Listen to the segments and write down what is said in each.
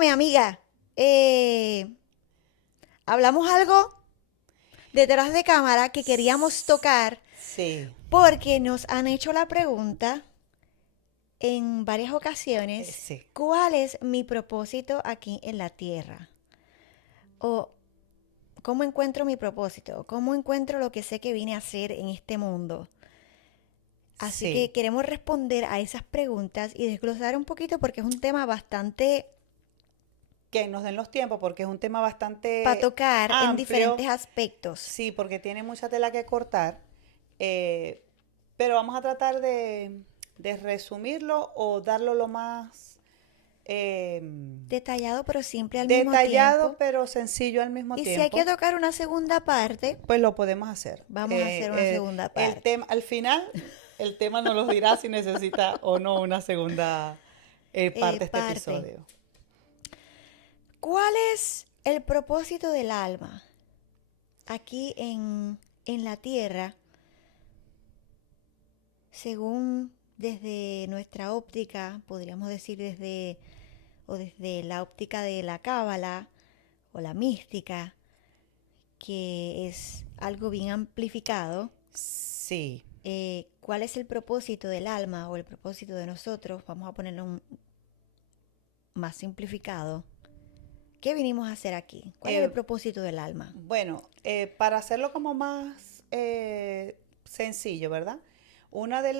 Cuéntame, amiga. Hablamos algo detrás de cámara que queríamos tocar Sí, porque nos han hecho la pregunta en varias ocasiones, sí. ¿cuál es mi propósito aquí en la tierra? O ¿cómo encuentro mi propósito? ¿Cómo encuentro lo que sé que vine a hacer en este mundo? Así que Sí, queremos responder a esas preguntas y desglosar un poquito porque es un tema bastante que nos den los tiempos porque es un tema para bastante tocar en amplio. diferentes aspectos. Sí, porque tiene mucha tela que cortar. eh, pero vamos a tratar de resumirlo o darlo lo más eh, Detallado pero simple al mismo detallado, tiempo. pero sencillo al mismo Y si hay que tiempo. tocar una segunda parte, Pues lo podemos hacer. vamos a hacer una segunda El parte. tema, al final, el tema nos lo dirá si necesita o no una segunda parte de este Parte. episodio. ¿Cuál es el propósito del alma aquí en la tierra, según desde nuestra óptica, podríamos decir desde la óptica de la cábala o la mística, que es algo bien amplificado? Sí. ¿Cuál es el propósito del alma o el propósito de nosotros? Vamos a ponerlo más simplificado. ¿Qué vinimos a hacer aquí? ¿Cuál es el Eh, propósito del alma? bueno, para hacerlo como más sencillo, ¿verdad? Una de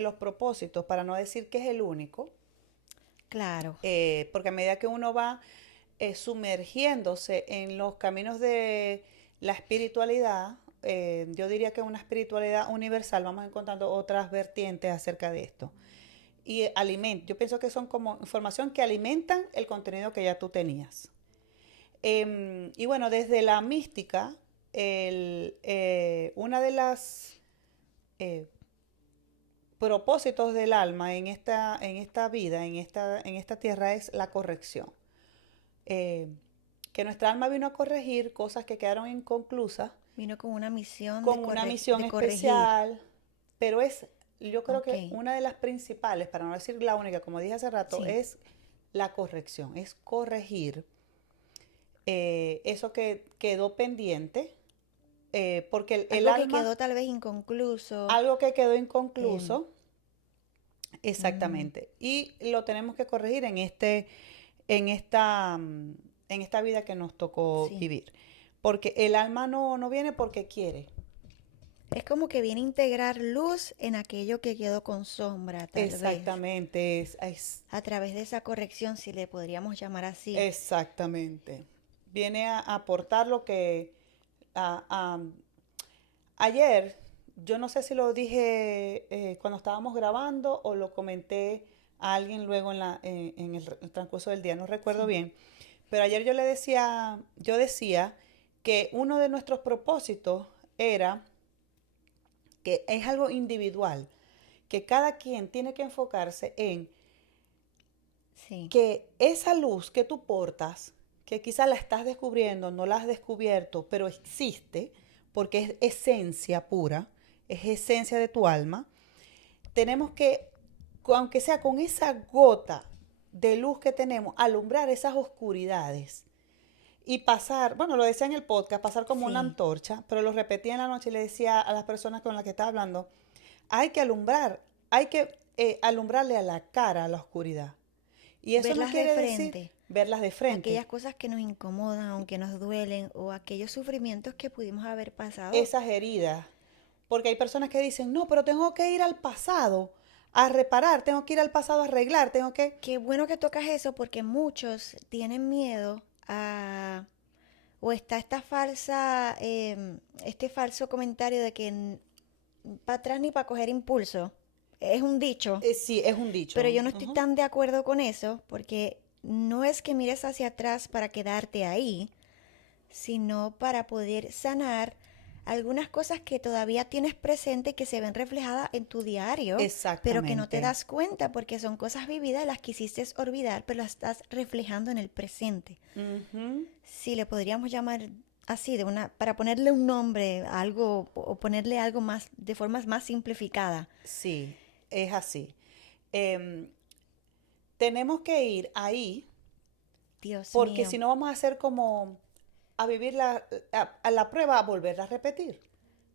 los propósitos, para no decir que es el único, Claro, porque a medida que uno va sumergiéndose en los caminos de la espiritualidad, yo diría que una espiritualidad universal, vamos encontrando otras vertientes acerca de esto. Y yo pienso que son como información que alimentan el contenido que ya tú tenías. Y bueno, desde la mística, una de las eh, propósitos del alma en esta vida, en esta tierra, es la corrección. Eh, que nuestra alma vino a corregir cosas que quedaron inconclusas vino con una misión con una misión de corregir. especial, pero yo creo Ok, que una de las principales, para no decir la única, como dije hace rato, sí. es la corrección, es corregir eso que quedó pendiente, porque el Algo que alma, quedó tal vez inconcluso. algo que quedó em, inconcluso, mm, exactamente, y lo tenemos que corregir en esta, en esta vida que nos tocó sí. vivir. Porque el alma no viene porque quiere. Es como que viene a integrar luz en aquello que quedó con sombra, tal vez. Exactamente, A través de esa corrección, si le podríamos llamar así. exactamente. Viene a aportar lo que a- a- ayer, yo no sé si lo dije cuando estábamos grabando o lo comenté a alguien luego en el transcurso del día, no recuerdo Sí. bien, pero ayer yo decía que uno de nuestros propósitos era que es algo individual, que cada quien tiene que enfocarse en Sí. que esa luz que tú portas, que quizás la estás descubriendo, no la has descubierto, pero existe, porque es esencia pura, es esencia de tu alma, tenemos que, aunque sea con esa gota de luz que tenemos, alumbrar esas oscuridades y pasar, bueno, lo decía en el podcast, pasar como una Sí. antorcha, pero lo repetía en la noche y le decía a las personas con las que estaba hablando, hay que alumbrar, hay que alumbrarle a la cara a la oscuridad. Y eso no Verlas de quiere decir frente. verlas de frente. Aquellas cosas que nos incomodan, aunque nos duelen, o aquellos sufrimientos que pudimos haber pasado. Esas heridas. Porque hay personas que dicen, no, pero tengo que ir al pasado a reparar, tengo que ir al pasado a arreglar, tengo que... Qué bueno que tocas eso porque muchos tienen miedo a... O está esta falsa, este falso comentario de que para atrás ni para coger impulso. Es un dicho, sí, es un pero dicho. yo no estoy Ujú. tan de acuerdo con eso porque no es que mires hacia atrás para quedarte ahí, sino para poder sanar algunas cosas que todavía tienes presente que se ven reflejadas en tu diario, pero que no te Exactamente. das cuenta porque son cosas vividas, las quisiste olvidar, pero las estás reflejando en el presente. Ujú. Si le podríamos llamar así, para ponerle un nombre a algo o ponerle algo más, de formas más simplificada. Sí, es así. Em, tenemos que ir ahí Dios porque mío. si no vamos a hacer como a vivir a la prueba, a volverla a repetir,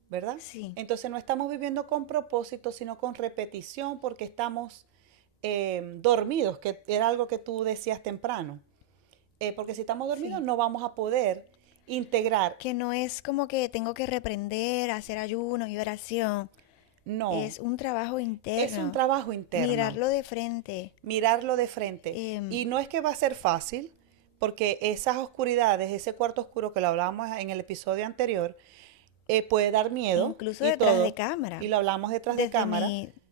¿verdad? Sí, Entonces no estamos viviendo con propósito, sino con repetición, porque estamos dormidos, que era algo que tú decías temprano. Porque si estamos dormidos sí. no vamos a poder integrar. Que no es como que tengo que reprender, hacer ayunos y oración. No, Es un trabajo es un interno. trabajo interno, Mirarlo de frente. mirarlo de frente. Em, Y no es que va a ser fácil, porque esas oscuridades, ese cuarto oscuro que lo hablábamos en el episodio anterior, puede dar miedo incluso y detrás de todo, cámara. y lo hablamos detrás de Desde cámara.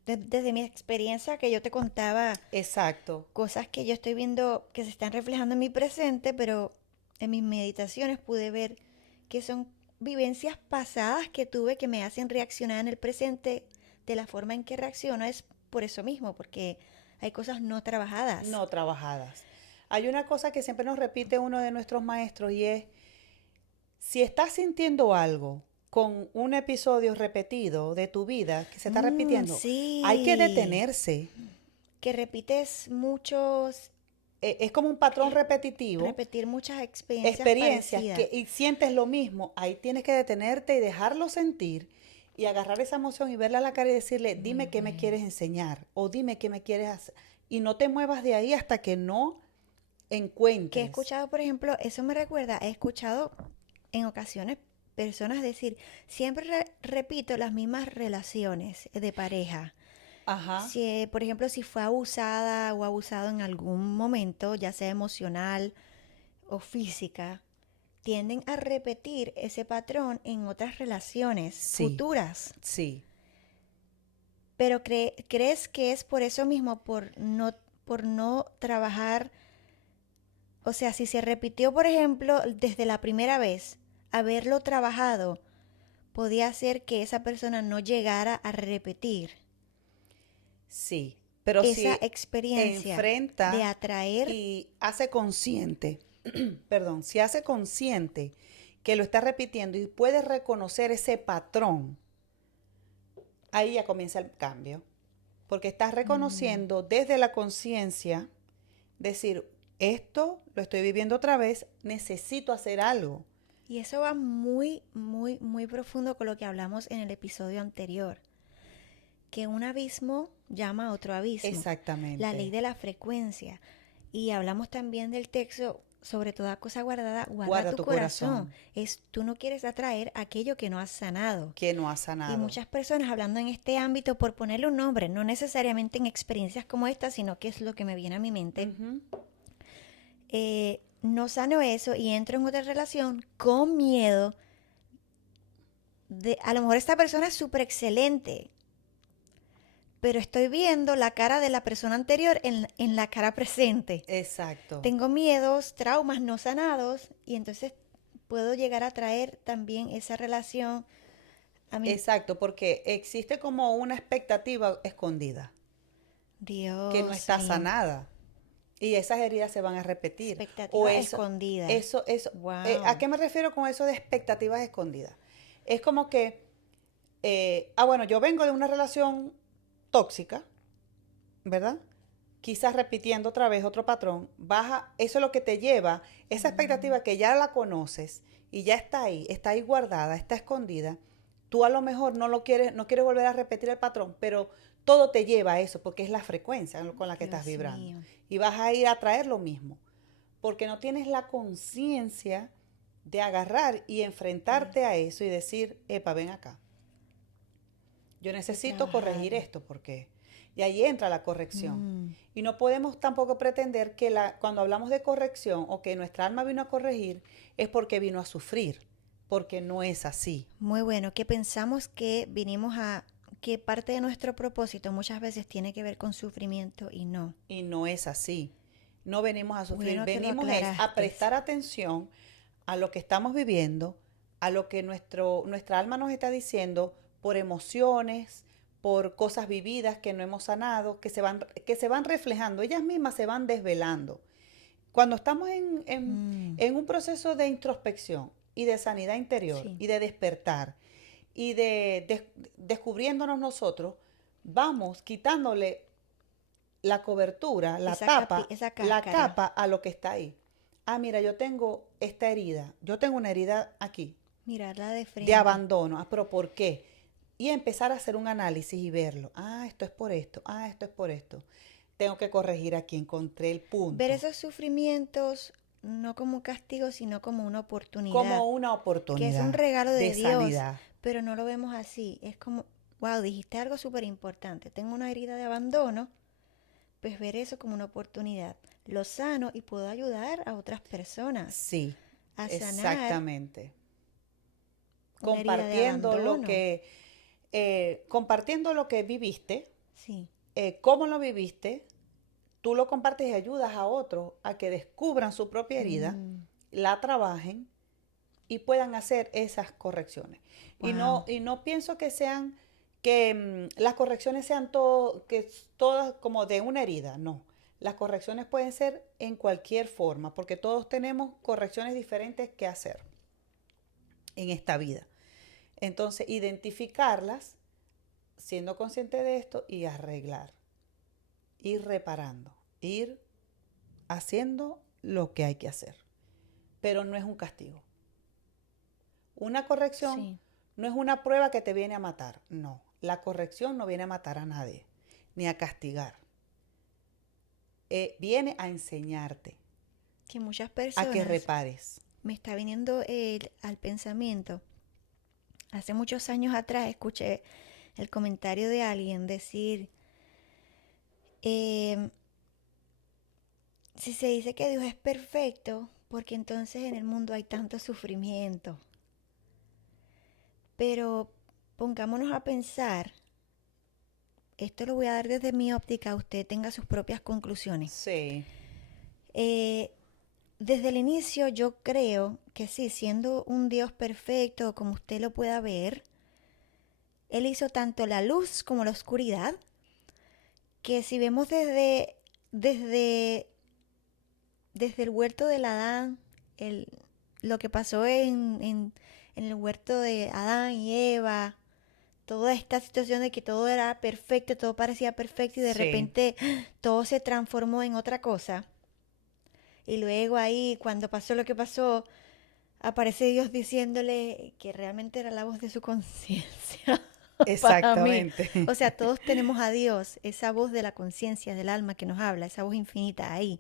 desde mi experiencia que yo te contaba, Exacto. cosas que yo estoy viendo que se están reflejando en mi presente, pero en mis meditaciones pude ver que son vivencias pasadas que tuve que me hacen reaccionar en el presente de la forma en que reacciono. Es por eso mismo, porque hay cosas no trabajadas. No trabajadas. Hay una cosa que siempre nos repite uno de nuestros maestros y es, si estás sintiendo algo con un episodio repetido de tu vida que se está repitiendo, hay que Sí, detenerse. que repites muchos, Es como un patrón que repetitivo, repetir muchas experiencias experiencias parecidas. que y sientes lo mismo, ahí tienes que detenerte y dejarlo sentir y agarrar esa emoción y verla a la cara y decirle, Muy dime qué me bueno. quieres enseñar o dime qué me quieres hacer. Y no te muevas de ahí hasta que no Que he encuentres. escuchado, por ejemplo, eso me recuerda, he escuchado en ocasiones personas decir, siempre repito las mismas relaciones de pareja. Ajá, Si, por ejemplo, si fue abusada o abusado en algún momento, ya sea emocional o física, tienden a repetir ese patrón en otras relaciones sí, futuras. sí. Pero ¿crees que es por eso mismo, por no trabajar? O sea, si se repitió, por ejemplo, desde la primera vez, haberlo trabajado, podía hacer que esa persona no llegara a repetir Sí, pero esa si experiencia de enfrenta atraer. y hace consciente, perdón, si hace consciente que lo está repitiendo y puede reconocer ese patrón, ahí ya comienza el cambio, porque estás mm, reconociendo desde la conciencia, decir, esto lo estoy viviendo otra vez, necesito hacer algo. Y eso va muy, muy, muy profundo con lo que hablamos en el episodio anterior, que un abismo llama a otro abismo, la ley Exactamente. de la frecuencia. Y hablamos también del texto, sobre toda cosa guardada, guarda Guarda tu tu corazón. corazón, Es, tú no quieres atraer aquello que no has sanado. que no ha Y sanado. muchas personas hablando en este ámbito, por ponerle un nombre, no necesariamente en experiencias como esta, sino que es lo que me viene a mi mente, Ujú. no sano eso y entro en otra relación con miedo de, a lo mejor esta persona es súper excelente, pero estoy viendo la cara de la persona anterior en la cara presente. Exacto. Tengo miedos, traumas no sanados y entonces puedo llegar a traer también esa relación a mi. Exacto, porque existe como una expectativa escondida que no Dios está mío, sanada y esas heridas se van a repetir. O expectativa escondida. eso, ¿a Wow. qué me refiero con eso de expectativas escondidas? Es como que, bueno, yo vengo de una relación tóxica, ¿verdad? Quizás repitiendo otra vez otro patrón, baja, eso es lo que te lleva, esa expectativa que ya la conoces y ya está ahí guardada, está escondida, tú a lo mejor no lo quieres, no quieres volver a repetir el patrón, pero todo te lleva a eso porque es la frecuencia con la que estás Dios vibrando mío. y vas a ir a traer lo mismo, porque no tienes la conciencia de agarrar y Dios, enfrentarte a eso y decir, epa, ven acá, yo de necesito corregir trabajarlo. esto porque y ahí entra la corrección. Mm, Y no podemos tampoco pretender que cuando hablamos de corrección o que nuestra alma vino a corregir es porque vino a sufrir, porque no es así. muy bueno, que pensamos que vinimos a, que parte de nuestro propósito muchas veces tiene que ver con sufrimiento y no. Y no es así. No venimos a sufrir, Bueno que lo venimos es a aclaraste. prestar atención a lo que estamos viviendo, a lo que nuestra alma nos está diciendo por emociones, por cosas vividas que no hemos sanado, que se van reflejando, ellas mismas se van desvelando. Cuando estamos Mm, en un proceso de introspección y de sanidad interior sí, y de despertar y de descubriéndonos nosotros, vamos quitándole la cobertura, esa la cáscara. capa a lo que está ahí. mira, yo tengo esta herida, yo tengo una herida aquí, Mirarla de de frente. abandono. Pero ¿por qué? Y empezar a hacer un análisis y verlo. Esto es por esto, esto es por esto. Tengo que corregir aquí, encontré el Ver punto. esos sufrimientos no como castigo, sino como una oportunidad, Como una que es un oportunidad regalo de de Dios, sanidad. pero no lo vemos así. Es como, wow, dijiste algo súper importante. Tengo una herida de abandono, pues ver eso como una oportunidad. Lo sano y puedo ayudar a otras personas Sí, a sanar exactamente. una herida de Compartiendo abandono. compartiendo lo que viviste, Sí. cómo lo viviste, tú lo compartes y ayudas a otros a que descubran su propia herida, Mm, la trabajen y puedan hacer esas correcciones. wow. Y no pienso que sean, que las correcciones sean todo, que todas como de una herida, no. Las correcciones pueden ser en cualquier forma, porque todos tenemos correcciones diferentes que hacer en esta vida. Entonces, identificarlas, siendo consciente de esto y arreglar, ir reparando, ir haciendo lo que hay que hacer. Pero no es un castigo. Una corrección Sí. no es una prueba que te viene a matar, no. La corrección no viene a matar a nadie, ni a castigar. Viene a enseñarte, Que muchas a que personas repares. me está viniendo al pensamiento. Hace muchos años atrás escuché el comentario de alguien decir, em, si se dice que Dios es perfecto, porque entonces en el mundo hay tanto sufrimiento. Pero pongámonos a pensar, esto lo voy a dar desde mi óptica, usted tenga sus propias conclusiones. Sí, Eh, Desde el inicio yo creo que sí, siendo un Dios perfecto como usted lo pueda ver, Él hizo tanto la luz como la oscuridad, que si vemos desde, desde el huerto del Adán, el, lo que pasó en el huerto de Adán y Eva, toda esta situación de que todo era perfecto, todo parecía perfecto y de sí, repente todo se transformó en otra cosa. Y luego ahí, cuando pasó lo que pasó, aparece Dios diciéndole que realmente era la voz de su conciencia para mí. exactamente. O sea, todos tenemos a Dios, esa voz de la conciencia, del alma que nos habla, esa voz infinita ahí.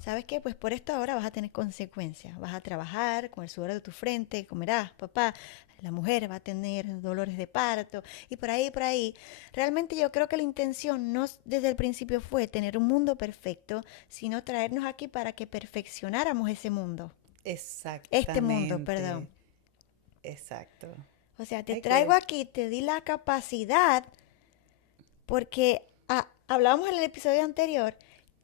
¿Sabes qué? Pues por esto ahora vas a tener consecuencias. Vas a trabajar con el sudor de tu frente, comerás, papá. La mujer va a tener dolores de parto y por ahí, por ahí. Realmente yo creo que la intención no desde el principio fue tener un mundo perfecto, sino traernos aquí para que perfeccionáramos ese mundo. Este mundo, perdón. Exactamente, exacto. O sea, te Hay traigo que, aquí, te di la capacidad, porque hablábamos en el episodio anterior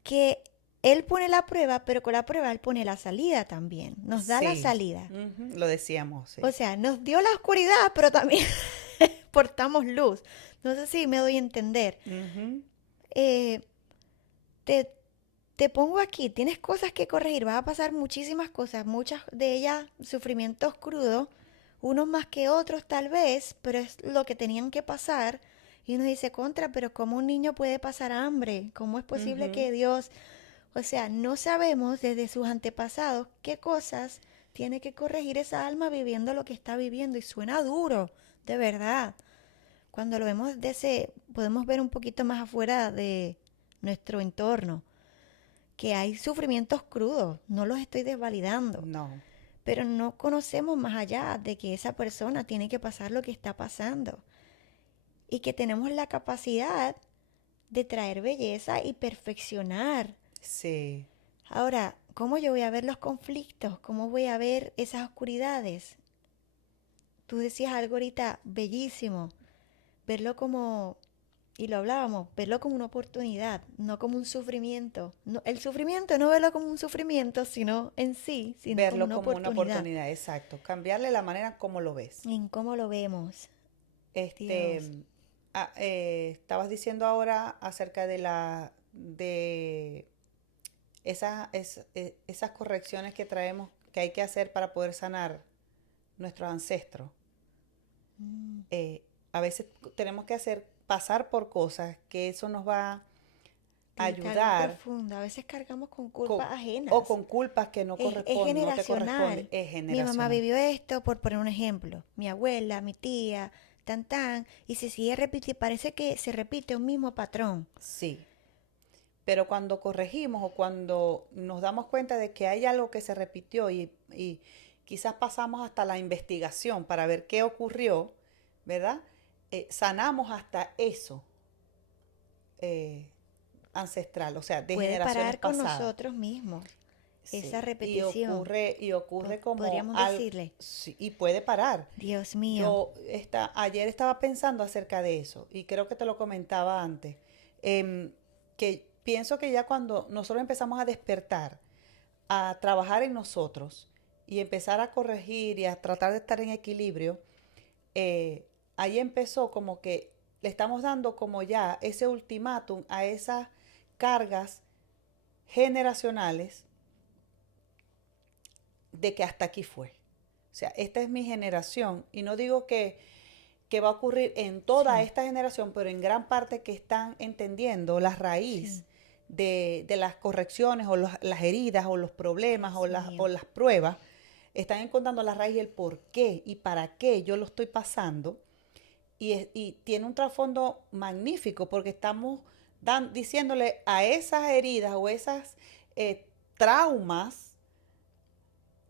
que él pone la prueba, pero con la prueba él pone la salida también. Nos da la sí, salida. ujú, lo decíamos, O sí. sea, nos dio la oscuridad, pero también portamos luz. No sé si me doy a entender. Ujú, Eh, te, te pongo aquí, tienes cosas que corregir, vas a pasar muchísimas cosas, muchas de ellas sufrimientos crudos, unos más que otros tal vez, pero es lo que tenían que pasar. Y uno dice contra, pero ¿cómo un niño puede pasar hambre? ¿Cómo es posible ujú. que Dios, o sea, no sabemos desde sus antepasados qué cosas tiene que corregir esa alma viviendo lo que está viviendo? Y suena duro, de verdad. Cuando lo vemos de ese, podemos ver un poquito más afuera de nuestro entorno que hay sufrimientos crudos, no los estoy desvalidando, No, pero no conocemos más allá de que esa persona tiene que pasar lo que está pasando y que tenemos la capacidad de traer belleza y perfeccionar. sí, Ahora, ¿cómo yo voy a ver los conflictos? ¿Cómo voy a ver esas oscuridades? Tú decías algo ahorita bellísimo, verlo como, y lo hablábamos, verlo como una oportunidad, no como un sufrimiento. No, el sufrimiento no verlo como un sufrimiento, sino en sí, sino como verlo una como una oportunidad. oportunidad, exacto. Cambiarle la manera como lo ves. En cómo lo vemos, Este, Dios. estabas diciendo ahora acerca de de esas correcciones que traemos, que hay que hacer para poder sanar nuestros ancestros. Mm, A veces tenemos que hacer pasar por cosas que eso nos va Tan ayudar profundo. A veces cargamos con con- culpas o ajenas. con culpas que no Es corresponden, no te corresponden, generacional. es Mi mamá generacional. vivió esto, por poner un ejemplo. Mi abuela, mi tía, tan tan. Y se sigue repitiendo. Parece que se repite un mismo patrón. Sí, pero cuando corregimos o cuando nos damos cuenta de que hay algo que se repitió y quizás pasamos hasta la investigación para ver qué ocurrió, ¿verdad? Sanamos hasta eso eh, ancestral, o sea, de Puede generaciones parar con pasadas. nosotros mismos. Esa Sí, repetición. y ocurre como Podríamos algo, decirle, y puede parar. Dios mío, Ayer estaba pensando acerca de eso y creo que te lo comentaba antes, que pienso que ya cuando nosotros empezamos a despertar, a trabajar en nosotros y empezar a corregir y a tratar de estar en equilibrio, ahí empezó como que le estamos dando como ya ese ultimátum a esas cargas generacionales de que hasta aquí fue. O sea, esta es mi generación y no digo que va a ocurrir en toda sí, esta generación, pero en gran parte que están entendiendo la sí, raíz de las correcciones o las heridas o los problemas Dios mío. o las pruebas, están encontrando la raíz y el por qué y para qué yo lo estoy pasando. Y tiene un trasfondo magnífico porque estamos diciéndole a esas heridas o esas traumas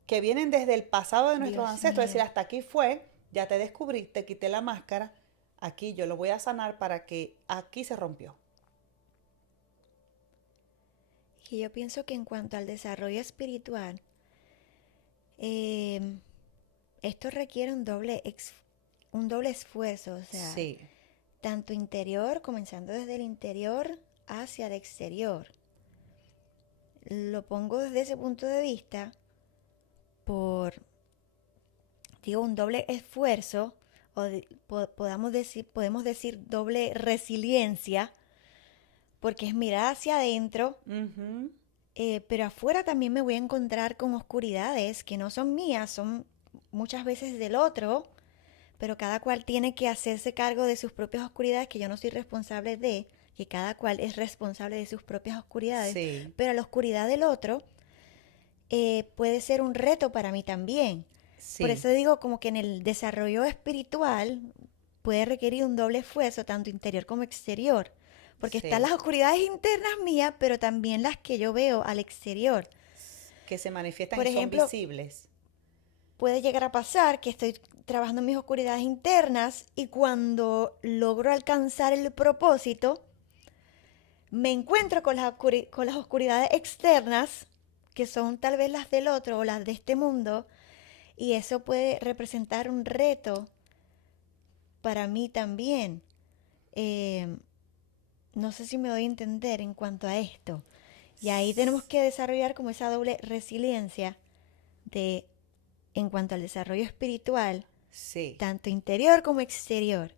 que vienen desde el pasado de nuestros Dios ancestros, es decir, mío. hasta aquí fue, ya te descubrí, te quité la máscara, aquí yo lo voy a sanar para que aquí se rompió. Y yo pienso que en cuanto al desarrollo espiritual, eh, esto requiere un doble esfuerzo, o sea, Sí, tanto interior, comenzando desde el interior hacia el exterior. Lo pongo desde ese punto de vista por, digo, un doble esfuerzo, o podemos decir doble resiliencia, porque es mirar hacia adentro, ujú, pero afuera también me voy a encontrar con oscuridades que no son mías, son muchas veces del otro, pero cada cual tiene que hacerse cargo de sus propias oscuridades, que yo no soy responsable de, que cada cual es responsable de sus propias oscuridades, sí, pero la oscuridad del otro puede ser un reto para mí también. Por sí, eso digo como que en el desarrollo espiritual puede requerir un doble esfuerzo, tanto interior como exterior, porque están sí, las oscuridades internas mías, pero también las que yo veo al exterior. que se manifiestan Por y son ejemplo, visibles. puede llegar a pasar que estoy trabajando en mis oscuridades internas y cuando logro alcanzar el propósito, me encuentro con con las oscuridades externas, que son tal vez las del otro o las de este mundo, y eso puede representar un reto para mí también. Eh, no sé si me doy a entender en cuanto a esto. Y ahí tenemos que desarrollar como esa doble resiliencia de en cuanto al desarrollo espiritual, Sí, tanto interior como exterior,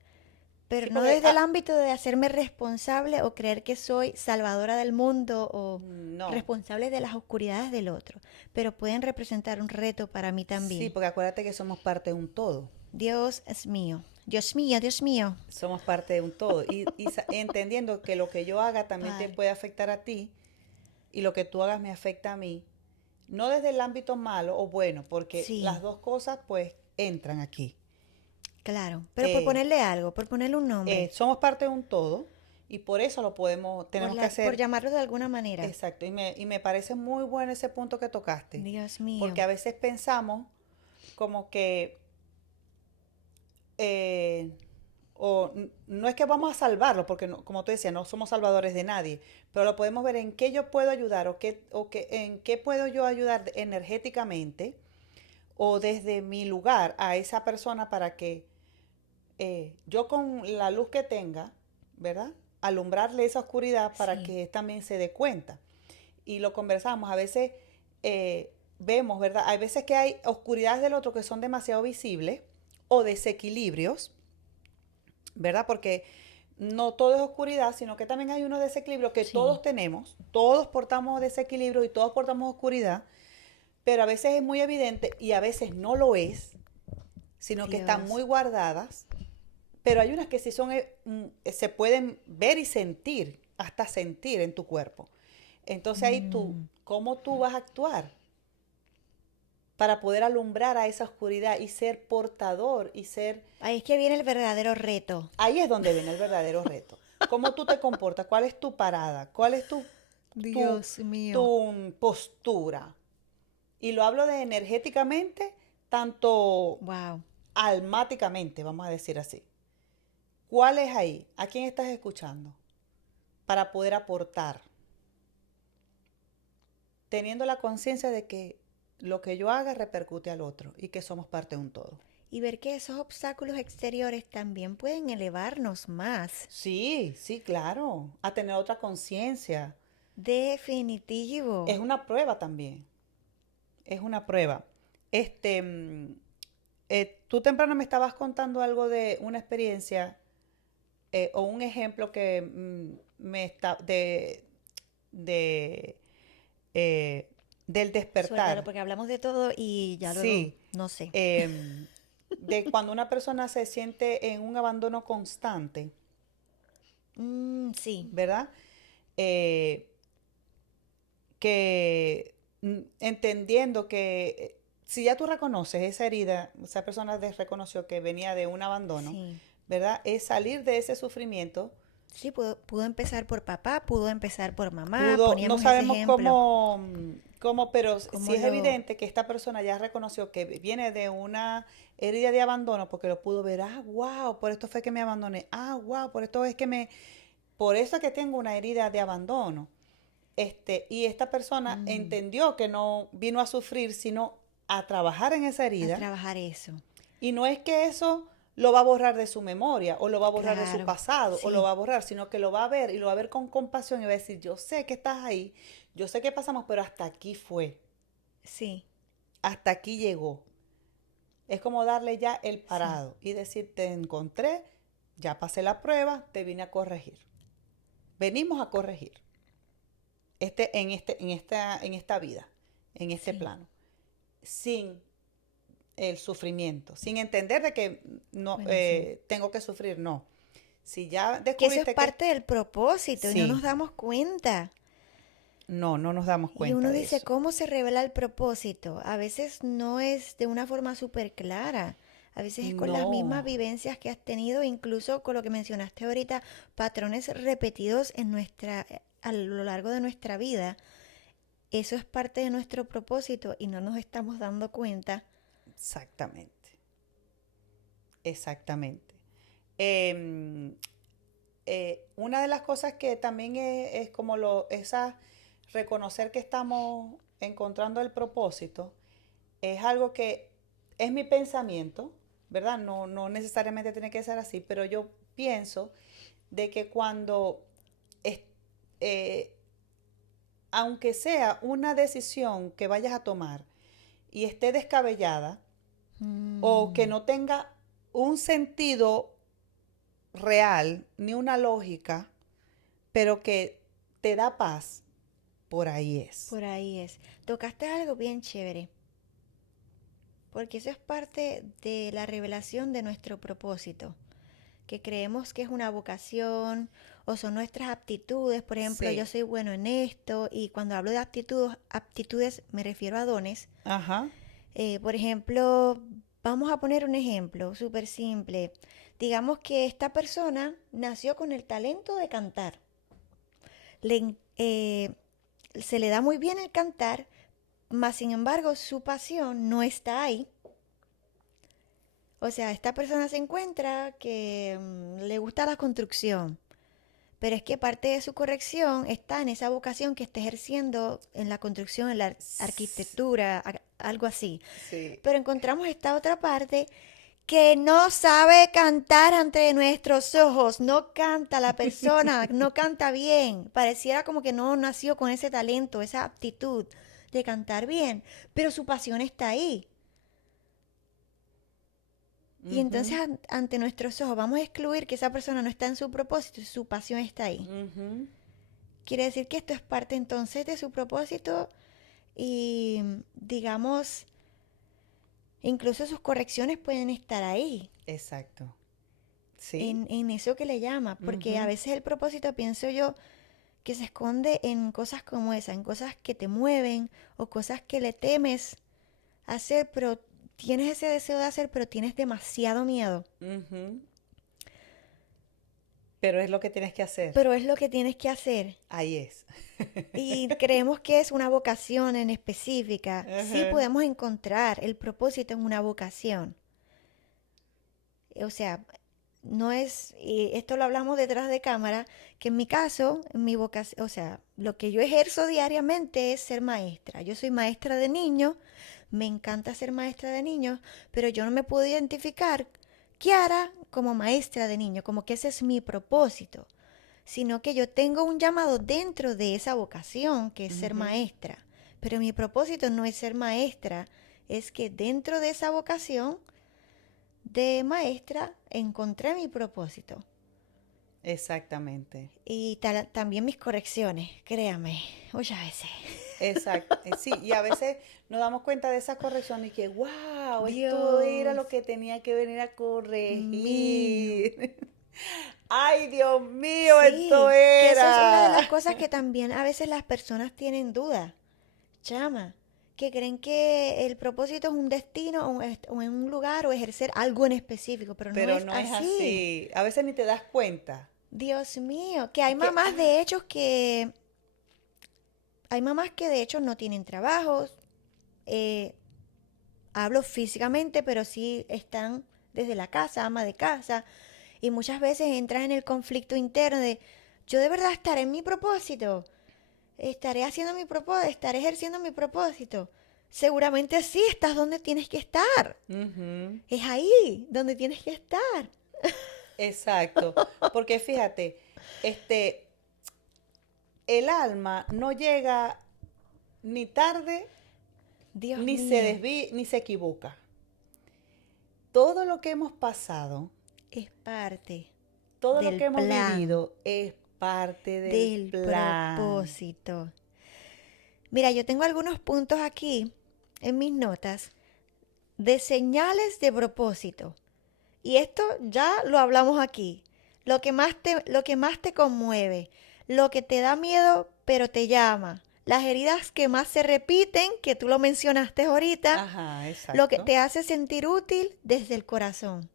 pero sí, no porque desde el ámbito de hacerme responsable o creer que soy salvadora del mundo o no, responsable de las oscuridades del otro, pero pueden representar un reto para mí sí, también. porque acuérdate que somos parte de un todo. Dios es mío, Dios mío, Dios mío. Somos parte de un todo. Entendiendo que lo que yo haga también te Padre, puede afectar a ti y lo que tú hagas me afecta a mí. No desde el ámbito malo o bueno, porque las sí, dos cosas pues entran aquí. claro, pero por Eh, ponerle algo, por ponerle un nombre, Somos parte de un todo y por eso lo podemos, tenemos que por hacer llamarlo de alguna manera. exacto. Y me parece muy bueno ese punto que tocaste, Dios porque mío, a veces pensamos como que eh, no es que vamos a salvarlo, porque como tú decías, no somos salvadores de nadie, pero lo podemos ver en qué yo puedo ayudar en qué puedo yo ayudar energéticamente o desde mi lugar a esa persona para que yo con la luz que tenga, ¿verdad? Alumbrarle esa oscuridad para sí, que también se dé cuenta. Y lo conversamos, a veces vemos, ¿verdad? Hay veces que hay oscuridades del otro que son demasiado visibles o desequilibrios, ¿verdad? Porque no todo es oscuridad, sino que también hay unos desequilibrios que sí, todos tenemos, todos portamos desequilibrio y todos portamos oscuridad, pero a veces es muy evidente y a veces no lo es, sino que están Dios, muy guardadas, pero hay unas que sí son, se pueden ver y sentir hasta sentir en tu cuerpo. Entonces ahí tú, ¿cómo tú vas a actuar para poder alumbrar a esa oscuridad y ser portador y ser... Ahí es que viene el verdadero reto. Ahí es donde viene el verdadero reto. ¿Cómo tú te comportas? ¿Cuál es tu parada? ¿Cuál es tu, Dios mío. tu postura? Y lo hablo de energéticamente, tanto Wow. almáticamente, vamos a decir así. ¿Cuál es ahí? ¿A quién estás escuchando? Para poder aportar. Teniendo la conciencia de que lo que yo haga repercute al otro y que somos parte de un todo. Y ver que esos obstáculos exteriores también pueden elevarnos más. Sí, sí, claro. A tener otra conciencia. Definitivo. Es una prueba también. Es una prueba. Este, mm, tú temprano me estabas contando algo de una experiencia o un ejemplo que me está de eh, del Suéltalo despertar. porque hablamos de todo y ya luego, Sí, no sé. de cuando una persona se siente en un abandono constante, Sí, ¿verdad? Eh, que entendiendo que si ya tú reconoces esa herida, esa persona reconoció que venía de un abandono, sí. ¿verdad? Es salir de ese sufrimiento. Sí, pudo empezar por papá, pudo empezar por mamá, Pudo, no poníamos ese sabemos ejemplo. cómo, pero ¿Cómo sí es lo...? evidente que esta persona ya reconoció que viene de una herida de abandono porque lo pudo ver, wow, por esto fue que me abandoné, wow, por esto es que por eso es que tengo una herida de abandono. Y esta persona Mm, entendió que no vino a sufrir, sino a trabajar en esa a herida. trabajar eso. Y no es que eso lo va a borrar de su memoria, o lo va a borrar de su Claro, pasado, o lo sí, va a borrar, sino que lo va a ver y lo va a ver con compasión y va a decir, yo sé que estás ahí, yo sé que pasamos, pero hasta aquí fue, sí, hasta aquí llegó. Es como darle ya el sí. parado y decir, te encontré, ya pasé la prueba, te vine a corregir. Venimos a corregir en esta vida, en este Sí, plano, sin el sufrimiento, sin entender de que no buenísimo. tengo que sufrir, no. Si ya Que eso es descubriste que parte del propósito y no nos sí, damos cuenta. no, no nos damos Y cuenta uno de dice, eso. ¿cómo se revela el propósito? A veces no es de una forma súper clara. A veces es con las mismas No, vivencias que has tenido, incluso con lo que mencionaste ahorita, patrones repetidos en a lo largo de nuestra vida. Eso es parte de nuestro propósito y no nos estamos dando cuenta. exactamente, exactamente. Em, una de las cosas que también es como reconocer que estamos encontrando el propósito, es algo que es mi pensamiento, ¿verdad? No, no necesariamente tiene que ser así, pero yo pienso de que cuando, es- eh, aunque sea una decisión que vayas a tomar y esté descabellada o que Mm, no tenga un sentido real ni una lógica, pero que te da paz, por ahí es. por ahí es. Tocaste algo bien chévere, porque eso es parte de la revelación de nuestro propósito, que creemos que es una vocación o son nuestras aptitudes. Por ejemplo, yo Sí. soy bueno en esto y cuando hablo de aptitudes me refiero a dones. Ajá. Por ejemplo, vamos a poner un ejemplo súper simple. Digamos que esta persona nació con el talento de cantar. Se le da muy bien el cantar, mas sin embargo su pasión no está ahí. O sea, esta persona se encuentra que le gusta la construcción, pero es que parte de su corrección está en esa vocación que está ejerciendo en la construcción, en la S- arquitectura, algo así. Sí. Pero encontramos esta otra parte que no sabe cantar ante nuestros ojos, no canta la persona, no canta bien, pareciera como que no nació con ese talento, esa aptitud de cantar bien, pero su pasión está ahí. Y entonces Ujú, ante nuestros ojos vamos a excluir que esa persona no está en su propósito y su pasión está ahí. ujú. Quiere decir que esto es parte entonces de su propósito y digamos, incluso sus correcciones pueden estar ahí, Exacto. Sí. en eso que le llama, porque a Ujú. veces el propósito, pienso yo, que se esconde en cosas como esa, en cosas que te mueven o cosas que le temes hacer, pero tienes ese deseo de hacer, pero tienes demasiado miedo. Ujú. Pero es lo que tienes que hacer. Pero es lo que tienes que hacer. Ahí es. Y creemos que es una vocación en específica. Sí Ajá. podemos encontrar el propósito en una vocación. O sea, no es, y esto lo hablamos detrás de cámara, que en mi caso, en mi vocación, o sea, lo que yo ejerzo diariamente es ser maestra. Yo soy maestra de niños, me encanta ser maestra de niños, pero yo no me puedo identificar, Kiara, como maestra de niños, como que ese es mi propósito, sino que yo tengo un llamado dentro de esa vocación, que es ser Ujú. maestra. Pero mi propósito no es ser maestra, es que dentro de esa vocación de maestra encontré mi propósito. Exactamente. Y también mis correcciones, créame, muchas veces. Exacto. Sí, y a veces nos damos cuenta de esa corrección y que, wow, esto era Dios lo que tenía que venir a mío. corregir. Ay, Dios mío, esto Sí, que eso es una de era. las cosas que también a veces las personas tienen duda, chama, que creen que el propósito es un destino o en un lugar o ejercer algo en específico, pero no Pero es no es así. así. A veces ni te das cuenta. Dios mío, que hay Que, mamás de hechos que, hay mamás que de hecho no tienen trabajos, eh, hablo físicamente, pero sí están desde la casa, ama de casa, y muchas veces entras en el conflicto interno de, yo de verdad estaré en mi propósito, estaré haciendo mi propósito, estaré ejerciendo mi propósito. Seguramente sí, estás donde tienes que estar. ujú, Es ahí donde tienes que estar. exacto. Porque fíjate, este, el alma no llega ni tarde, Dios ni se mío, desvía, ni se equivoca. Todo lo que hemos pasado, es parte todo lo del que hemos plan, vivido es parte del del plan. propósito. Mira, yo tengo algunos puntos aquí en mis notas de señales de propósito. Y esto ya lo hablamos aquí. Lo que más te conmueve, lo que te da miedo pero te llama, las heridas que más se repiten, que tú lo mencionaste ahorita, Ajá, lo que exacto. te hace sentir útil desde el corazón.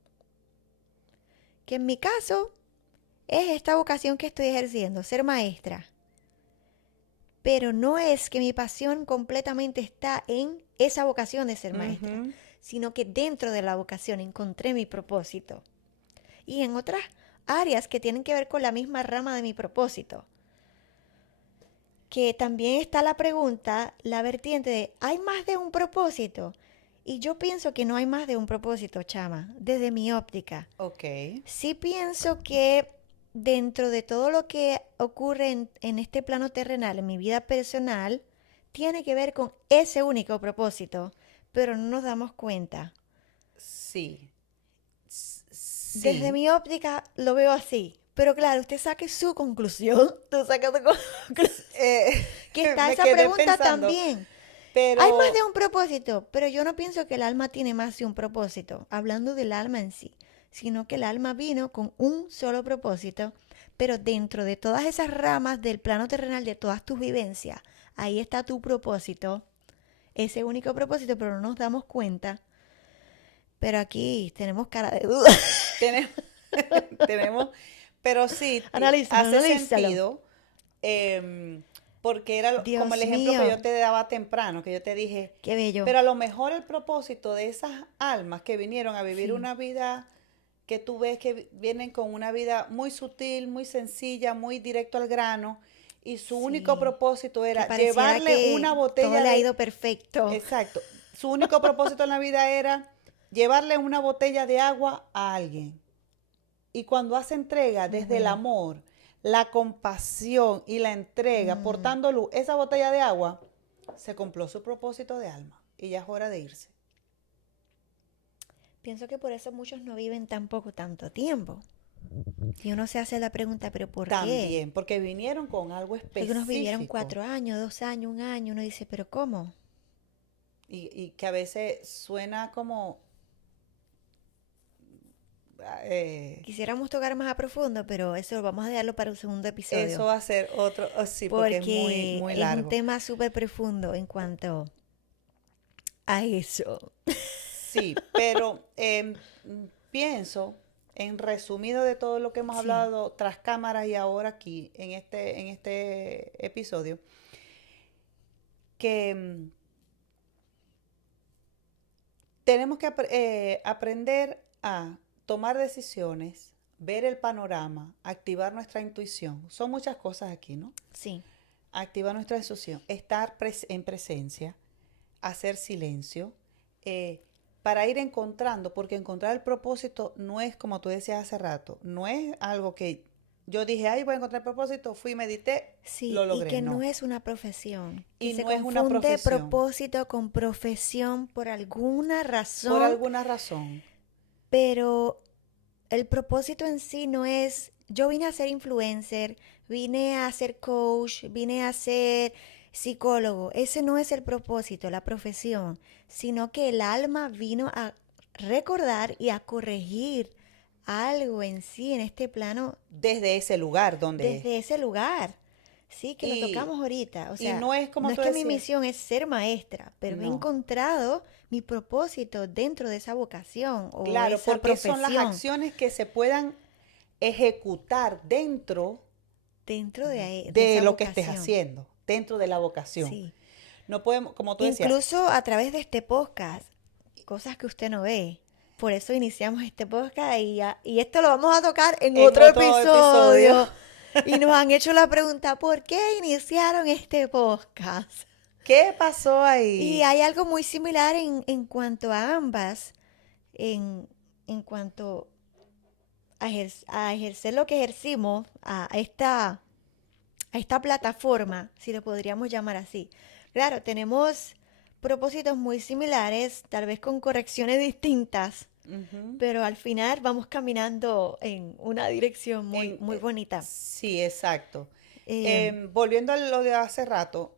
Que en mi caso es esta vocación que estoy ejerciendo, ser maestra. Pero no es que mi pasión completamente está en esa vocación de ser maestra, Ujú. sino que dentro de la vocación encontré mi propósito. Y en otras áreas que tienen que ver con la misma rama de mi propósito. Que también está la pregunta, la vertiente de, ¿hay más de un propósito? Y yo pienso que no hay más de un propósito, chama, desde mi óptica. Ok. Sí pienso que dentro de todo lo que ocurre en este plano terrenal, en mi vida personal, tiene que ver con ese único propósito, pero no nos damos cuenta. Sí. Desde Sí. mi óptica lo veo así. Pero claro, usted saque su conclusión. Tú sacas tu conclusión. Que está Me esa quedé pregunta pensando, también. Hay más de pero un propósito, pero yo no pienso que el alma tiene más de un propósito, hablando del alma en sí, sino que el alma vino con un solo propósito, pero dentro de todas esas ramas del plano terrenal, de todas tus vivencias, ahí está tu propósito, ese único propósito, pero no nos damos cuenta. Pero aquí tenemos cara de duda. tenemos, tenemos, pero sí, Analízalo, hace analízalo. sentido, em, porque era como el Dios ejemplo que mío, yo te daba temprano, que yo te dije, qué bello. pero a lo mejor el propósito de esas almas que vinieron a vivir Sí. una vida que tú ves que vienen con una vida muy sutil, muy sencilla, muy directo al grano, y su único Sí, propósito que era pareciera llevarle que una todo botella le ha de, ido perfecto. exacto, su único propósito en la vida era llevarle una botella de agua a alguien. Y cuando hace entrega desde el Ujú. amor, la compasión y la entrega, Mm, portando luz, esa botella de agua, se cumplió su propósito de alma. Y ya es hora de irse. pienso que por eso muchos no viven tampoco tanto tiempo. Y uno se hace la pregunta, ¿pero por qué? También, porque vinieron con algo Algunos vivieron específico 4 años, 2 años, un año. Uno dice, ¿pero cómo? y que a veces suena como Quisiéramos tocar más a profundo, pero eso vamos a dejarlo para un segundo episodio. Eso va a ser otro, sí, porque es muy, muy es un largo. tema súper profundo en cuanto a eso. Sí, pero pienso, en resumido de todo lo que hemos Sí, hablado tras cámaras y ahora aquí en este episodio, que tenemos que aprender a tomar decisiones, ver el panorama, activar nuestra intuición. Son muchas cosas aquí, ¿no? sí, Activar nuestra intuición, estar en presencia, hacer silencio, eh, para ir encontrando, porque encontrar el propósito no es como tú decías hace rato, no es algo que yo dije, ay, voy a encontrar el propósito, fui, medité, sí, lo y logré, que no no. es una profesión, que Y se no es una confunde profesión, propósito con profesión por alguna por razón, alguna razón. pero el propósito en sí no es, yo vine a ser influencer, vine a ser coach, vine a ser psicólogo. Ese no es el propósito, la profesión, sino que el alma vino a recordar y a corregir algo en sí, en este plano, Desde ese lugar donde... desde ese lugar. Sí, que lo Y, tocamos ahorita. O y sea, no es no como es tú que mi decías, misión es ser maestra, pero he no. encontrado mi propósito dentro de esa vocación o Claro, esa porque son las profesión. acciones que se puedan ejecutar dentro Dentro de de esa lo que estés vocación. haciendo, dentro de la vocación. Sí. No podemos, como tú decías, Incluso a través de este podcast, cosas que usted no ve. Por eso iniciamos este podcast y esto lo vamos a tocar en en otro otro episodio, episodio. Y nos han hecho la pregunta, ¿por qué iniciaron este podcast? ¿qué pasó Y ahí? hay algo muy similar en cuanto a ambas, en cuanto a ejercer lo que ejercimos, a esta plataforma, si lo podríamos llamar así. Claro, tenemos propósitos muy similares, tal vez con correcciones distintas, Ujú. pero al final vamos caminando en una dirección muy, En, muy bonita. sí, exacto. Eh, Volviendo a lo de hace rato,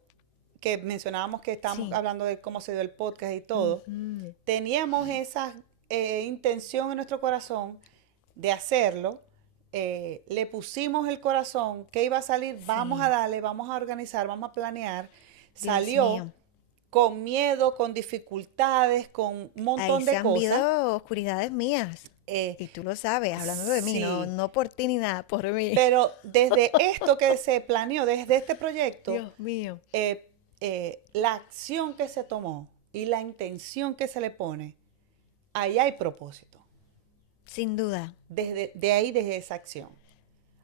que mencionábamos que estábamos sí. hablando de cómo se dio el podcast y todo, Ujú. teníamos esa intención en nuestro corazón de hacerlo, le pusimos el corazón, que iba a salir, vamos a Sí, darle, vamos a organizar, vamos a planear, Dios salió mío. con miedo, con dificultades, con un Ahí montón se de han cosas. habido oscuridades mías. eh, Y tú lo sabes, hablando de mí, no, sí, no por ti ni nada, por mí. pero desde esto que se planeó, desde este proyecto, Dios mío. la acción que se tomó y la intención que se le pone, ahí hay propósito. Sin duda. De ahí, desde esa acción,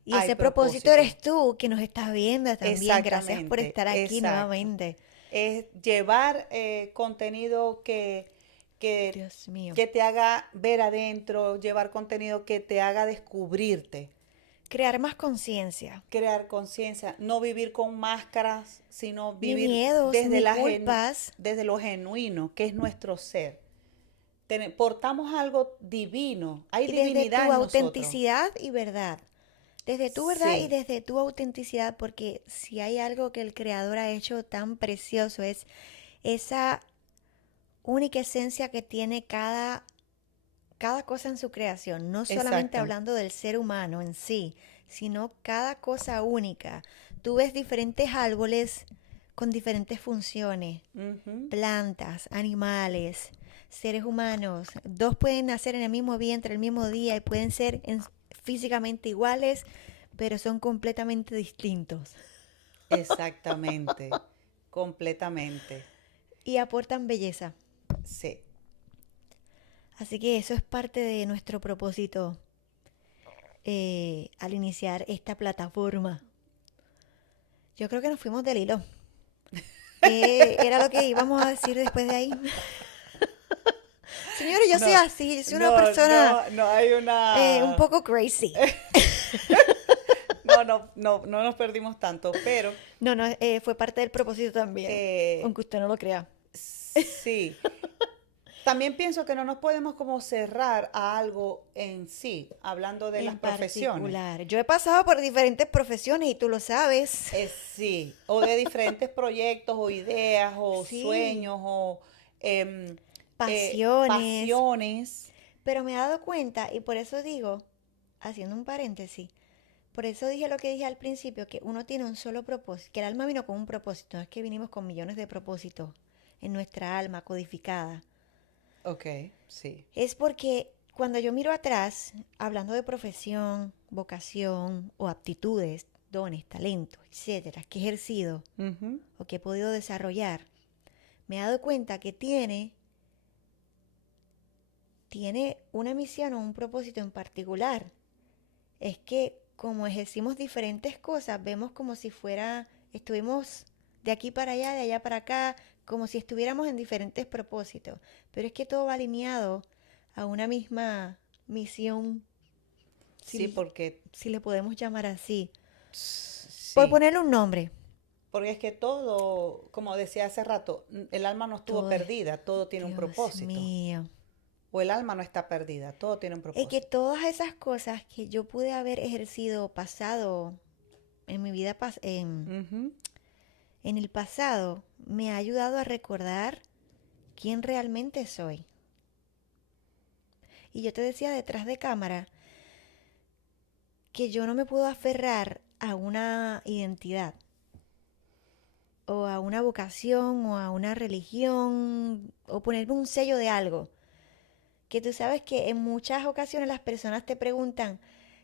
Y hay ese propósito propósito. eres tú que nos estás viendo también. Gracias por Exactamente, estar aquí exacto. nuevamente. Es llevar contenido Dios mío. que te haga ver adentro, llevar contenido que te haga descubrirte, Crear más conciencia. crear conciencia, no vivir con máscaras, sino Ni vivir miedos, desde, ni culpas. desde lo genuino, que es nuestro ser. Portamos algo divino, hay Y desde divinidad tu en nosotros. autenticidad y verdad. Desde tu verdad y Sí, desde tu autenticidad, porque si hay algo que el creador ha hecho tan precioso es esa única esencia que tiene cada cosa en su creación, no solamente exacto. hablando del ser humano en sí, sino cada cosa única. Tú ves diferentes árboles con diferentes funciones, Ujú. plantas, animales, seres humanos. Dos pueden nacer en el mismo vientre, el mismo día y pueden ser físicamente iguales, pero son completamente distintos Exactamente, completamente. y aportan belleza. Sí. Así que eso es parte de nuestro propósito al iniciar esta plataforma. Yo creo que nos fuimos del hilo. ¿Qué era lo que íbamos a decir después de ahí? Señores, yo soy No, así, soy una persona no hay un una... poco crazy. No nos perdimos tanto, pero No, no, fue parte del propósito también, eh, aunque usted no lo crea. sí. También pienso que no nos podemos como cerrar a algo en sí, hablando de las En profesiones. particular, yo he pasado por diferentes profesiones y tú lo sabes. Sí, o de diferentes proyectos o ideas o Sí, sueños o em, pasiones, pasiones. Pero me he dado cuenta, y por eso digo, haciendo un paréntesis, por eso dije lo que dije al principio, que uno tiene un solo propósito, que el alma vino con un propósito, no es que vinimos con millones de propósitos en nuestra alma codificada. Ok, sí. Es porque cuando yo miro atrás, hablando de profesión, vocación o aptitudes, dones, talentos, etcétera, que he ejercido Ujú. o que he podido desarrollar, me he dado cuenta que tiene una misión o un propósito en particular. Es que como ejercimos diferentes cosas, vemos como si estuvimos de aquí para allá, de allá para acá, como si estuviéramos en diferentes propósitos. Pero es que todo va alineado a una misma misión, Sí, si, porque si le podemos llamar así. Por sí. ponerle un nombre. Porque es que todo, como decía hace rato, el alma no estuvo Todo es, perdida, todo tiene un Dios propósito. mío. O el alma no está perdida, todo tiene un Es que propósito. todas esas cosas que yo pude haber ejercido pasado en mi vida, Ujú. en el pasado, me ha ayudado a recordar quién realmente soy. Y yo te decía detrás de cámara que yo no me puedo aferrar a una identidad o a una vocación o a una religión o ponerme un sello de algo. Que tú sabes que en muchas ocasiones las personas te preguntan,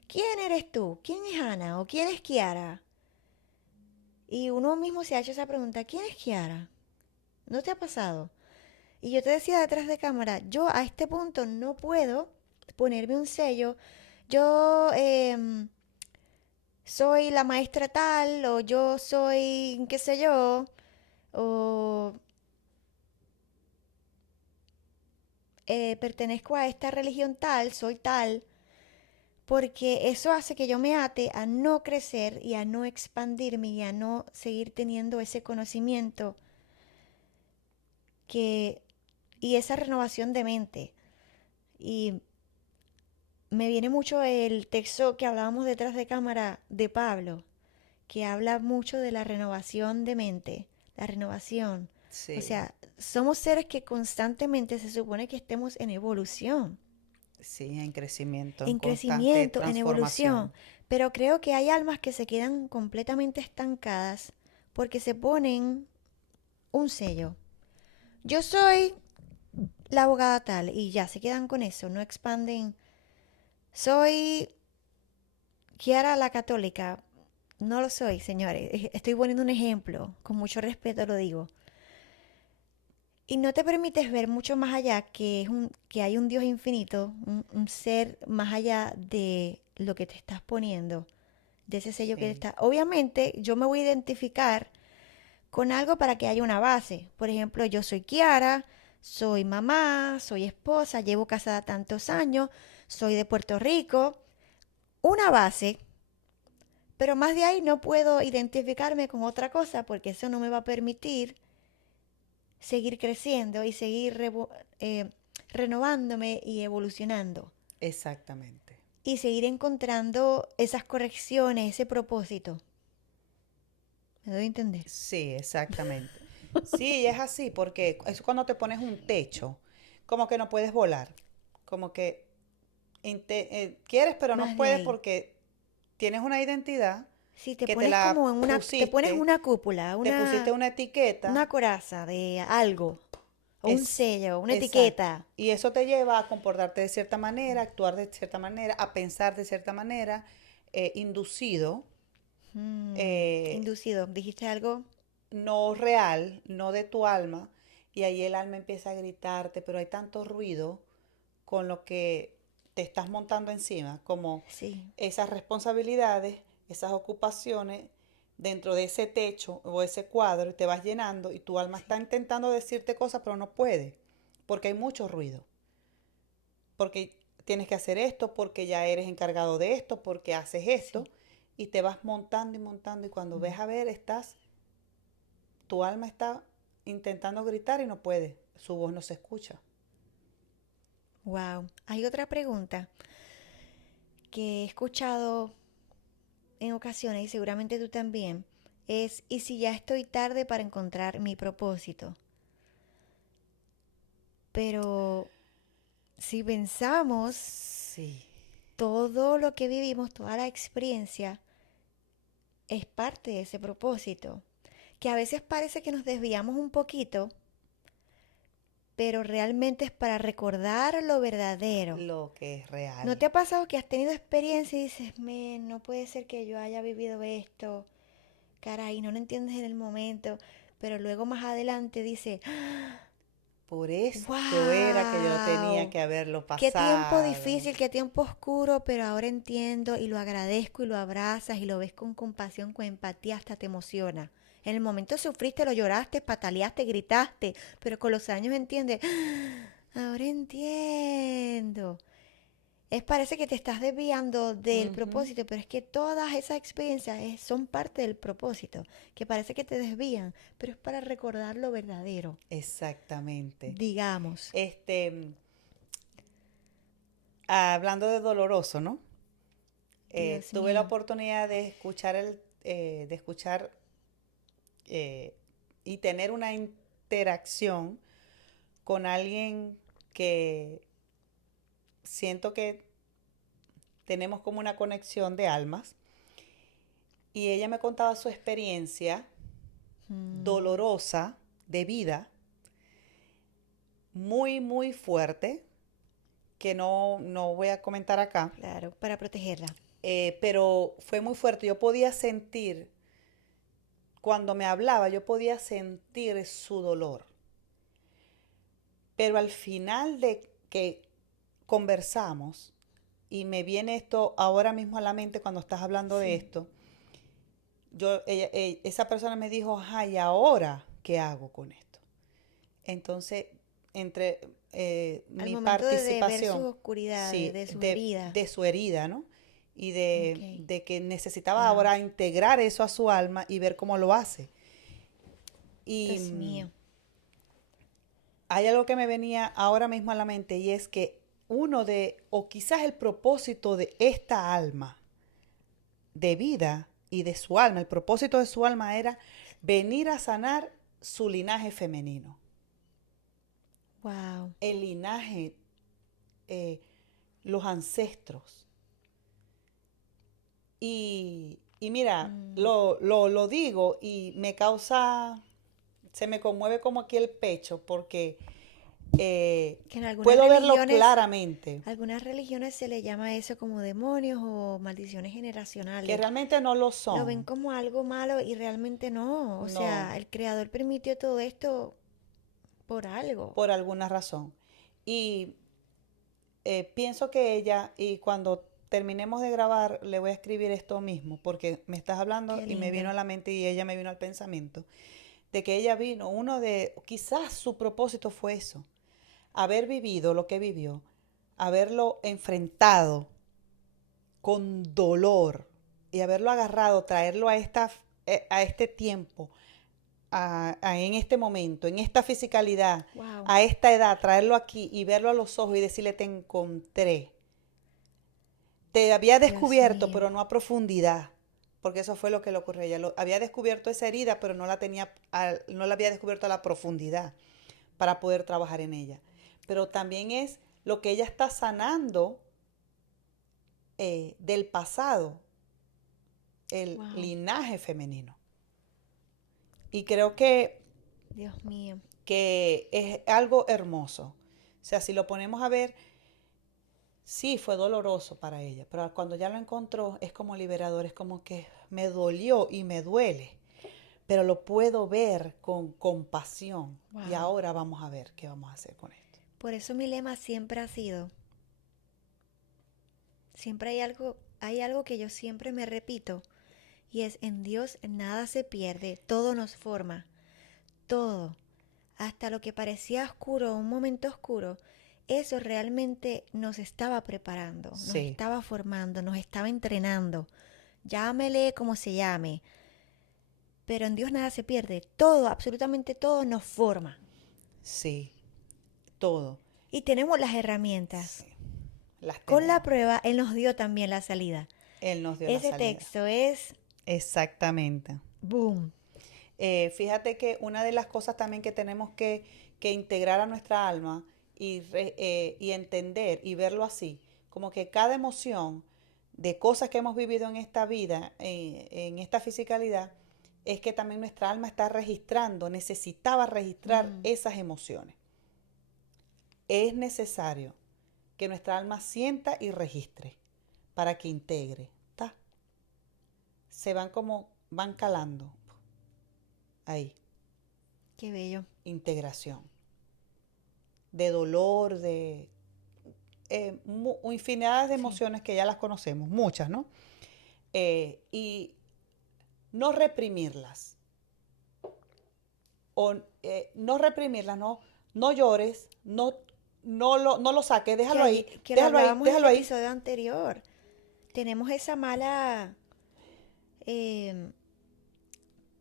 ¿quién eres tú? ¿Quién es Ana? ¿O quién es Kiara? Y uno mismo se ha hecho esa pregunta, ¿quién es Kiara? ¿No te ha pasado? Y yo te decía detrás de cámara, yo a este punto no puedo ponerme un sello. Yo soy la maestra tal, o yo soy, qué sé yo, o pertenezco a esta religión tal, soy tal, porque eso hace que yo me ate a no crecer y a no expandirme y a no seguir teniendo ese conocimiento que, y esa renovación de mente. Y me viene mucho el texto que hablábamos detrás de cámara de Pablo, que habla mucho de la renovación de mente, la renovación. O Sí, sea, somos seres que constantemente se supone que estemos en evolución, sí, en crecimiento, en en constante crecimiento, en transformación. evolución. Pero creo que hay almas que se quedan completamente estancadas porque se ponen un sello. Yo soy la abogada tal y ya se quedan con eso, no expanden. Soy Kiara la católica. No lo soy, señores. Estoy poniendo un ejemplo, con mucho respeto lo digo. Y no te permites ver mucho más allá que hay un Dios infinito, un ser más allá de lo que te estás poniendo, de ese sello que te Sí, está. Obviamente, yo me voy a identificar con algo para que haya una base. Por ejemplo, yo soy Kiara, soy mamá, soy esposa, llevo casada tantos años, soy de Puerto Rico. Una base, pero más de ahí no puedo identificarme con otra cosa porque eso no me va a permitir seguir creciendo y seguir eh, renovándome y evolucionando. exactamente. Y seguir encontrando esas correcciones, ese propósito. ¿Me doy a entender? Sí, exactamente. Sí, es así, porque es cuando te pones un techo, como que no puedes volar, como que quieres pero no Más de puedes ahí. porque tienes una identidad Si te que te pones como la en te pones pusiste, una cúpula, te pusiste una una etiqueta, coraza de algo, o un es sello, una exacto. etiqueta. Y eso te lleva a comportarte de cierta manera, a actuar de cierta manera, a pensar de cierta manera, inducido, eh, Inducido. ¿Dijiste algo? no real, no de tu alma, y ahí el alma empieza a gritarte, pero hay tanto ruido con lo que te estás montando encima, como Sí. esas responsabilidades, esas ocupaciones dentro de ese techo o ese cuadro, y te vas llenando y tu alma Sí. está intentando decirte cosas, pero no puede, porque hay mucho ruido, porque tienes que hacer esto, porque ya eres encargado de esto, porque haces Sí. esto, y te vas montando y montando, y cuando ves a ver, tu alma está intentando gritar y no puede, su voz no se escucha. Wow. Hay otra pregunta que he escuchado en ocasiones y seguramente tú también, es ¿y si ya estoy tarde para encontrar mi propósito? Pero si pensamos, Sí, todo lo que vivimos, toda la experiencia, es parte de ese propósito. Que a veces parece que nos desviamos un poquito, pero realmente es para recordar lo verdadero. lo que es ¿No real. te ha pasado que has tenido experiencia y dices, men, no puede ser que yo haya vivido esto? Caray, no lo entiendes en el momento, pero luego más adelante dice, Por esto era que yo tenía wow, que haberlo qué tiempo pasado. difícil, qué tiempo oscuro, pero ahora entiendo y lo agradezco y lo abrazas y lo ves con compasión, con empatía, hasta te emociona. En el momento sufriste, lo lloraste, pataleaste, gritaste, pero con los años entiendes, ahora entiendo. Es parece que te estás desviando del Ujú, propósito, pero es que todas esas experiencias son parte del propósito, que parece que te desvían, pero es para recordar lo verdadero, exactamente. digamos. Este, hablando de doloroso, ¿no? Dios Tuve la mío. oportunidad de escuchar de escuchar eh, y tener una interacción con alguien que siento que tenemos como una conexión de almas. Y ella me contaba su experiencia Mm, dolorosa de vida, muy, muy fuerte, que no voy a comentar acá, claro, para protegerla. pero fue muy fuerte. Yo podía sentir, cuando me hablaba, yo podía sentir su dolor. Pero al final de que conversamos, y me viene esto ahora mismo a la mente cuando estás hablando de Sí. esto, esa persona me dijo, ay, ¿ahora qué hago con esto? Entonces, entre Al mi momento de ver sus participación, oscuridades, sí, de sus heridas. de su herida, ¿no? Y Ok. de que necesitaba Wow. ahora integrar eso a su alma y ver cómo lo hace. Y Dios mío. hay algo que me venía ahora mismo a la mente y es que o quizás el propósito de esta alma de vida y de su alma, el propósito de su alma era venir a sanar su linaje femenino. Wow. El linaje, eh, los ancestros. Y mira, Mm, lo digo y me causa, se me conmueve como aquí el pecho porque que en puedo verlo claramente, algunas religiones se le llama eso como demonios o maldiciones que generacionales. realmente no lo Lo ven son, como algo malo y realmente no. O no, sea, el creador permitió todo esto por algo. por alguna razón. Y pienso que ella, y cuando terminemos de grabar, le voy a escribir esto mismo, porque me estás hablando Qué y me vino lindo. a la mente y ella me vino al pensamiento, de que ella vino, quizás su propósito fue eso, haber vivido lo que vivió, haberlo enfrentado con dolor y haberlo agarrado, traerlo a este tiempo, en este momento, en esta fisicalidad, Wow. a esta edad, traerlo aquí y verlo a los ojos y decirle te encontré. Te había Dios descubierto, mío. pero no a profundidad. Porque eso fue lo que le ocurrió a ella. Había descubierto esa herida, pero no la había descubierto a la profundidad para poder trabajar en ella. Pero también es lo que ella está sanando del pasado, el Wow. linaje femenino. Y creo Dios mío. que es algo hermoso. O sea, si lo ponemos a ver, sí, fue doloroso para ella, pero cuando ya lo encontró es como liberador, es como que me dolió y me duele, pero lo puedo ver con compasión. Y Wow. ahora vamos a ver qué vamos a hacer con esto. Por eso mi lema siempre ha sido, siempre hay algo que yo siempre me repito, y es en Dios nada se pierde, todo nos forma, todo, hasta lo que parecía oscuro, un momento oscuro, eso realmente nos estaba preparando, nos Sí, estaba formando, nos estaba entrenando. Llámele como se llame, pero en Dios nada se pierde, todo, absolutamente todo nos forma. sí, todo. Y tenemos las herramientas. Sí, las Con la tenemos. prueba, Él nos dio también la salida. Él nos dio la Ese salida. texto es Exactamente. boom. Fíjate que una de las cosas también que tenemos que integrar a nuestra alma y entender y verlo así, como que cada emoción de cosas que hemos vivido en esta vida, en esta fisicalidad, es que también nuestra alma está registrando, necesitaba registrar Mm, esas emociones. Es necesario que nuestra alma sienta y registre para que integre. ¿Tá? Se van como, van calando. Ahí, qué bello. integración. De dolor, de infinidad de Sí. emociones que ya las conocemos, muchas, ¿no? Y no reprimirlas. O no reprimirlas, no, no llores, no lo saques, déjalo ahí, Que lo déjalo ahí, hablábamos en el déjalo ahí. episodio anterior. Tenemos esa mala em,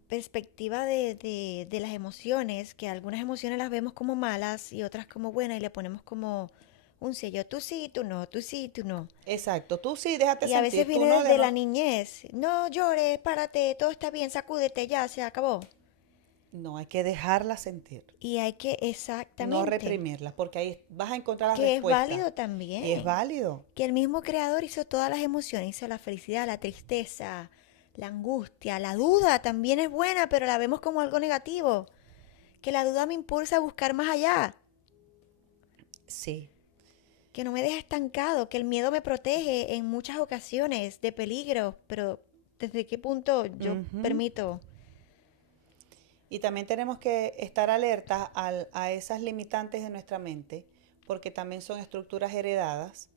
perspectiva de las emociones, que algunas emociones las vemos como malas y otras como buenas y le ponemos como un sello, tú sí, tú no, tú sí, tú no. Exacto, tú sí, déjate Y a veces sentir, tú viene no, de desde la no. niñez, no llores, párate, todo está bien, sacúdete, ya, se acabó. No, hay que dejarla sentir, Y hay que, no exactamente, reprimirla, porque ahí vas a encontrar la que es respuesta. válido Y es también, válido. que el mismo creador hizo todas las emociones, hizo la felicidad, la tristeza, la angustia, la duda también es buena, pero la vemos como algo negativo, que la duda me impulsa a buscar más allá, Sí. que no me deja estancado, que el miedo me protege en muchas ocasiones de peligro, pero ¿desde qué punto yo Ujú. permito? Y también tenemos que estar alertas a esas limitantes de nuestra mente, porque también son estructuras heredadas,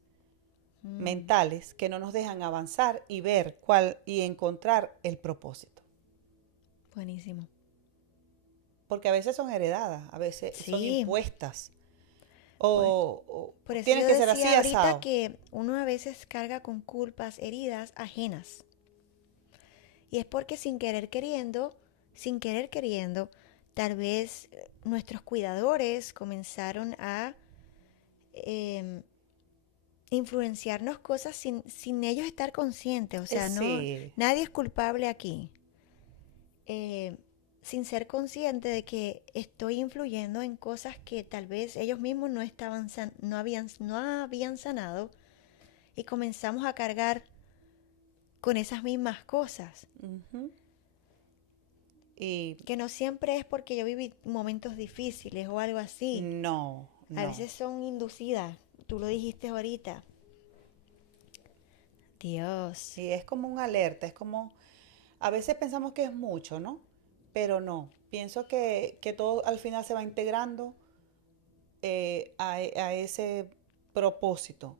Mm, mentales, que no nos dejan avanzar y ver cuál y encontrar el propósito. buenísimo. Porque a veces son heredadas, a veces son Sí, impuestas. por, O por eso tienen yo que ser así, decía ahorita asado. que uno a veces carga con culpas, heridas ajenas. Y es porque sin querer queriendo, tal vez nuestros cuidadores comenzaron a em, influenciarnos cosas sin ellos estar conscientes. O sea, no, Sí, nadie es culpable aquí. Eh, sin ser consciente de que estoy influyendo en cosas que tal vez ellos mismos no estaban no habían sanado y comenzamos a cargar con esas mismas cosas. ujú. Y Que no siempre es porque yo viví momentos difíciles o algo así. no, A no. veces son inducidas. Tú lo dijiste ahorita. Dios. Y es como un alerta, es como, a veces pensamos que es mucho, ¿no? Pero no. Pienso que todo al final se va integrando a ese propósito.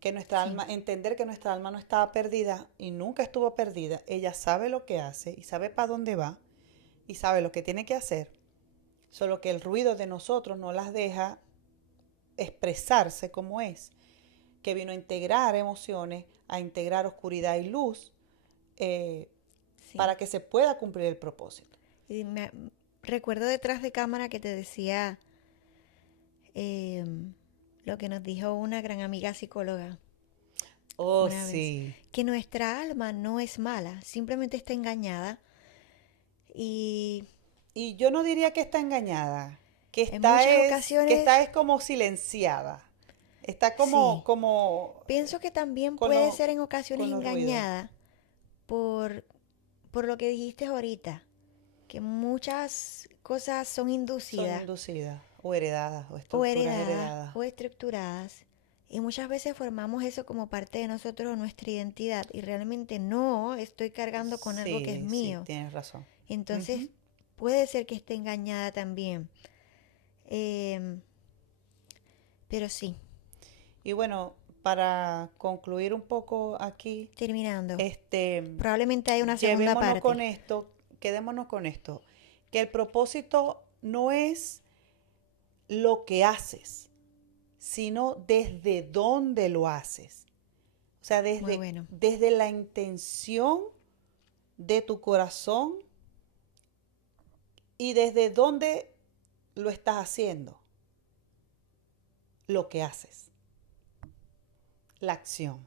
Que nuestra Sí. alma, entender que nuestra alma no estaba perdida y nunca estuvo perdida. Ella sabe lo que hace y sabe para dónde va y sabe lo que tiene que hacer. Solo que el ruido de nosotros no las deja expresarse como es. Que vino a integrar emociones, a integrar oscuridad y luz eh, Sí. para que se pueda cumplir el propósito. Y recuerdo detrás de cámara que te decía em, lo que nos dijo una gran amiga psicóloga Oh, una vez. sí. Que nuestra alma no es mala, simplemente está engañada y Y yo no diría que está engañada, en muchas que ocasiones está es como silenciada. Está sí. como Pienso que también con, puede ser en ocasiones con los ruidos. engañada por, por lo que dijiste ahorita, que muchas cosas son Son inducidas inducidas o heredadas o o estructuras heredadas heredadas. o estructuradas y muchas veces formamos eso como parte de nosotros o nuestra identidad y realmente no estoy cargando con algo que es Sí, sí, mío. tienes razón. Entonces Ujú. puede ser que esté engañada también. Em, pero sí, Y bueno, para concluir un poco aquí, terminando. este, Probablemente hay una segunda llevémonos parte. con esto, quedémonos con esto, que el propósito no es lo que haces, sino desde dónde lo haces. O sea, Muy bueno. desde la intención de tu corazón y desde dónde lo estás haciendo, lo que haces, la acción.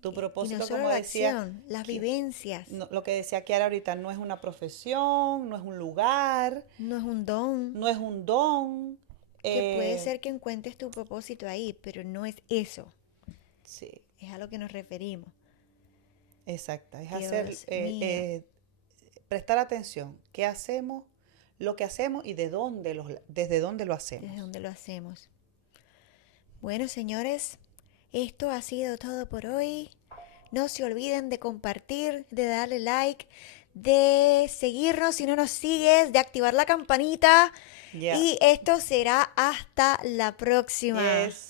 Tu Y propósito, no solo como la decía, acción, las que- vivencias. lo que decía Kiara ahorita, no es una profesión, no es un lugar, No es un don, no es un don. que puede eh, ser que encuentres tu propósito ahí, pero no es eso. sí, Es a lo que nos referimos. exacta. Es hacer, Dios mío, prestar atención. ¿Qué hacemos? Lo que hacemos y desde dónde lo ¿desde hacemos. dónde lo hacemos? Bueno, señores, esto ha sido todo por hoy. No se olviden de compartir, de darle like, de seguirnos si no nos sigues, de activar la campanita. Ya. Y esto será hasta la próxima. Yes.